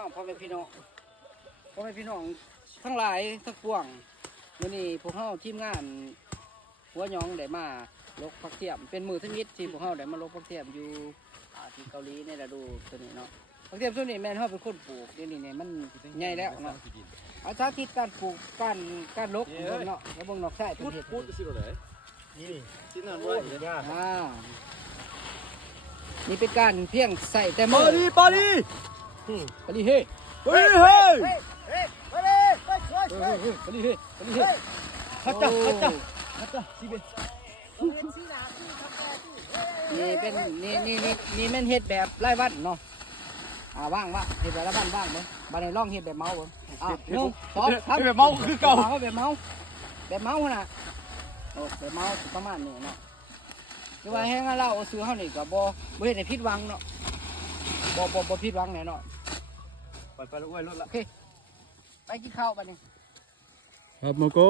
น้องพ่อแม่พี่น้องทั้งหลายทั้งปวงวันนี้พวกเขาทีมงานหัวหยองได้มาลกพักเทียมเป็นมือทั้งมิตรที่พวกเขาได้มาลกพักเทียมอยู่ที่เกาหลีในฤดูตัวนี้เนาะพักเทียมส่วนนี้แม่นเขาเป็นคนปลูกเดี๋ยวนี้เนี่ยมันใหญ่แล้วเนาะอาสาธิตการปลูกการลกเนาะแล้วเบิ่งนอกใต้เป็นเห็ด พูดสิโรไหนนี่ที่นั่นว่าเห็นยาก นี่เป็นการเพียงใส่แต่มื ปาดีปาดี ปาดีเฮ้ เฮ้ยเฮ้ย ปาดีเฮ้ฮัจจ้าสิเบนี่เป็นนี่แม่นเฮ็ดแบบไร่วันเนาะว่างเฮ็ดแบบไร่วันว่างเบิ่งบัดนี้ลองเฮ็ดแบบเมาเบิ่ง1 2 3แบบเมาคือเก่า แบบเมาน่ะโอ้แบบเมาประมาณนี้เนาะคือว่าแห้งเราเอาซื้อเฮานี่ก็บ่เฮ็ดให้ผิดหวังเนาะบ่ผิดหวังแน่เนาะ ไปแล้วอ้วยรถละ โอเคไปกินข้าวบัดนี้ ครับโมโก้